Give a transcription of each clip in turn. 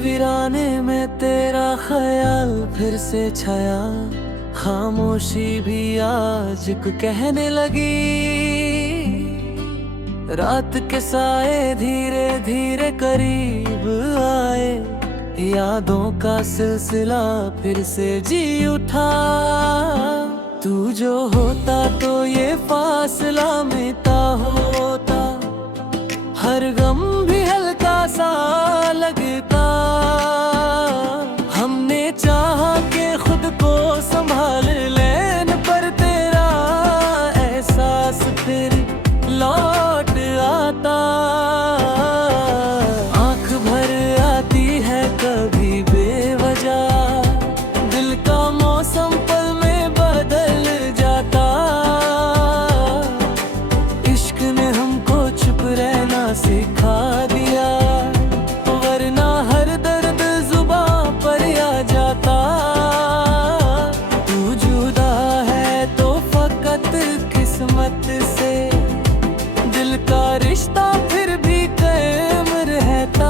वीराने में तेरा ख्याल फिर से छाया। खामोशी भी आज को कहने लगी। रात के साए धीरे धीरे करीब आए। यादों का सिलसिला फिर से जी उठा। तू जो होता तो ये फासला मिटा होता। हर गम भी हल्का सा लगता। हमने चाहा कि खुद को संभाल लेन, पर तेरा एहसास फिर लौट आता। आंख भर आती है कभी बेवजह। दिल का मौसम पल में बदल जाता। इश्क ने हमको चुप रहना सिखा दिया, वरना हर दर्द जुबां पर आ जाता। तू जुदा है तो फकत किस्मत से, दिल का रिश्ता फिर भी कायम रहता।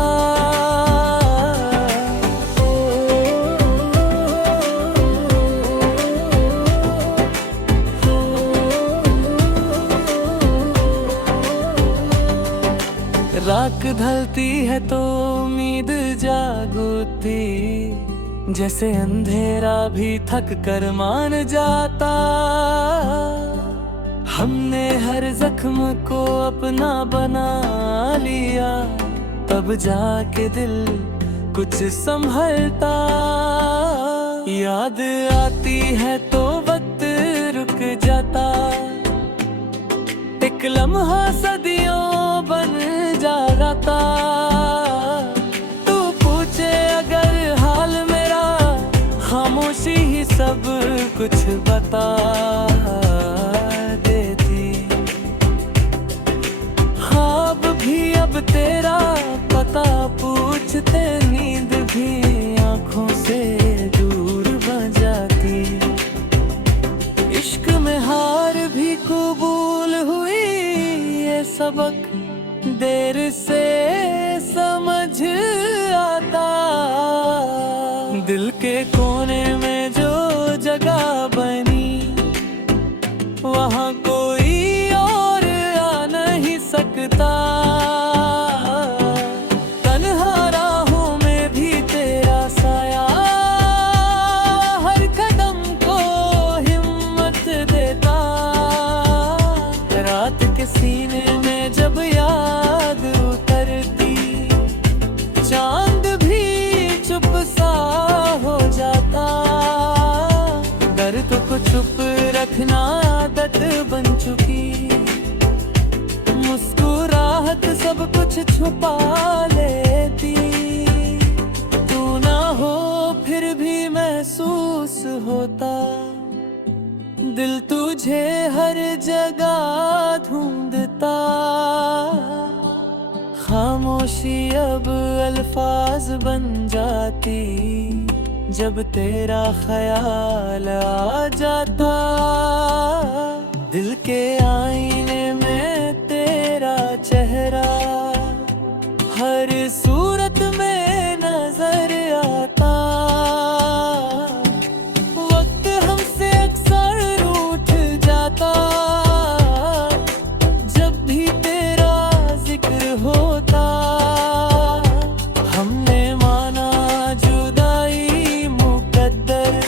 रात ढलती है तो उम्मीद जागती। जैसे अंधेरा भी थक कर मान जाता। हमने हर जख्म को अपना बना लिया, तब जाके दिल कुछ संभलता। याद आती है तो वक्त रुक जाता। एक लम्हा सदियों बन जाता। तू पूछे अगर हाल मेरा, खामोशी ही सब कुछ बता देती। ख्वाब भी अब तेरा पता पूछते, नींद भी आंखों से दूर बन जाती। इश्क में हार भी कबूल हुई, ये सबक देर से समझ आता। दिल के कोने में जो जगह बनी, वहाँ कोई और आ नहीं सकता। तन्हा राहों में भी तेरा साया हर कदम को हिम्मत देता। रात के सीने में जब याद उतरती, चांद भी चुप सा हो जाता। दर्द को चुप रखना आदत बन चुकी। मुस्कुराहट सब कुछ छुपा लेती। तू ना हो फिर भी महसूस होता। दिल तुझे हर जगह ढूंढता। खामोशी अब अल्फाज बन जाती, जब तेरा ख्याल आ जाता। दिल के आईने में तेरा चेहरा हर सूरत में नजर आता। वक्त हमसे अक्सर रूठ जाता, जब भी तेरा जिक्र होता। हमने माना जुदाई मुकद्दर,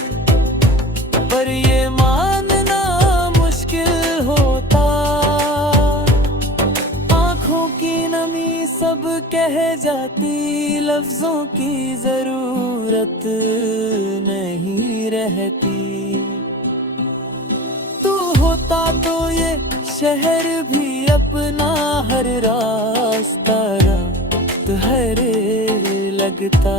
पर ये मानना मुश्किल होता। आँखों की नमी सब कह जाती, लफ्जों की जरूरत नहीं रहती। तू होता तो ये शहर भी अपना हर रास्ता तुहरे लगता।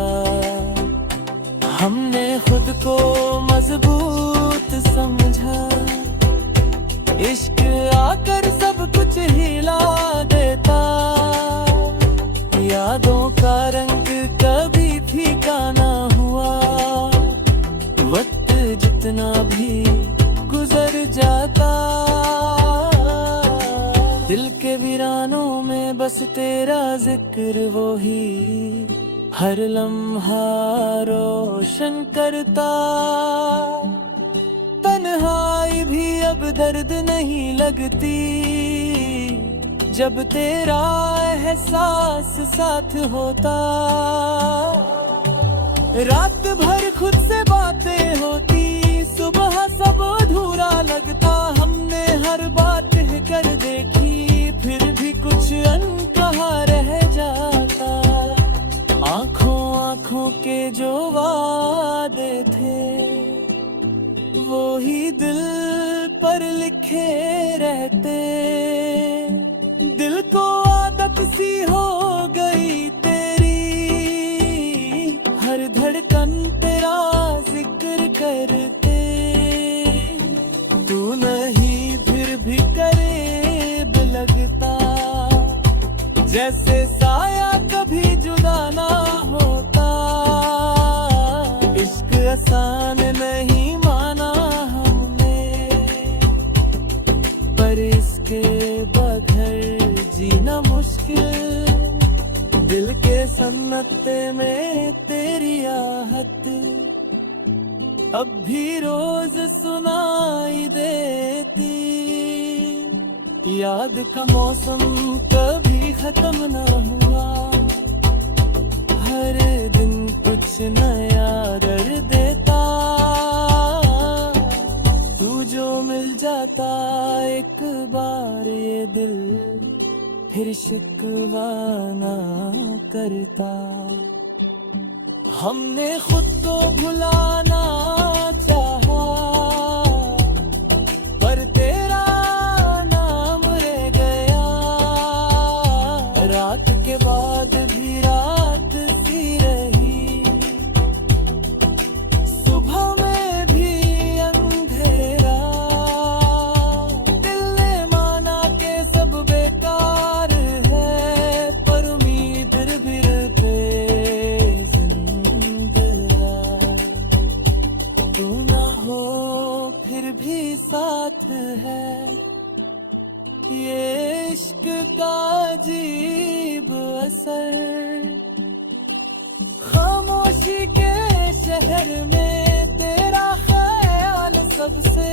हमने खुद को मजबूत समझा, इश्क आकर सब कुछ हिला देता। यादों का रंग कभी फीका ना हुआ, वक्त जितना भी गुजर जाता। दिल के वीरानों में बस तेरा जिक्र वो ही हर लम्हा रोशन करता, तन्हाई भी अब दर्द नहीं लगती, जब तेरा एहसास साथ होता। रात भर खुद से बातें होती, सुबह सब अधूरा लगता। हमने हर बात कर देखी, फिर भी कुछ अनकहा रह जाता। आंखों आंखों के जो वादे थे, वो ही दिल पर लिखे रहते। दिल को आदत सी हो गई तेरी, हर धड़कन तेरा जिक्र करते। तू नहीं फिर भी करीब लगता, जैसे साया कभी जुदा ना होता। इश्क आसान नहीं माना हमने, पर इसके बगैर जीना मुश्किल। दिल के सन्नाटे में तेरी आहट अब भी रोज सुनाई देती। याद का मौसम कभी खत्म न हुआ, हर दिन कुछ नया दर्द देता। तू जो मिल जाता एक बार, ये दिल फिर शिकवा ना करता। हमने खुद को भुलाना चाहा, पर तेरा नाम रह गया। रात के बाद भी रात सी रही, सुबह में भी अंधेरा। दिल ने माना के सब बेकार है, पर उम्मीद फिर पे तू ना हो फिर भी साथ है। ये इश्क का अजीब असर, खामोशी के शहर में तेरा ख्याल सबसे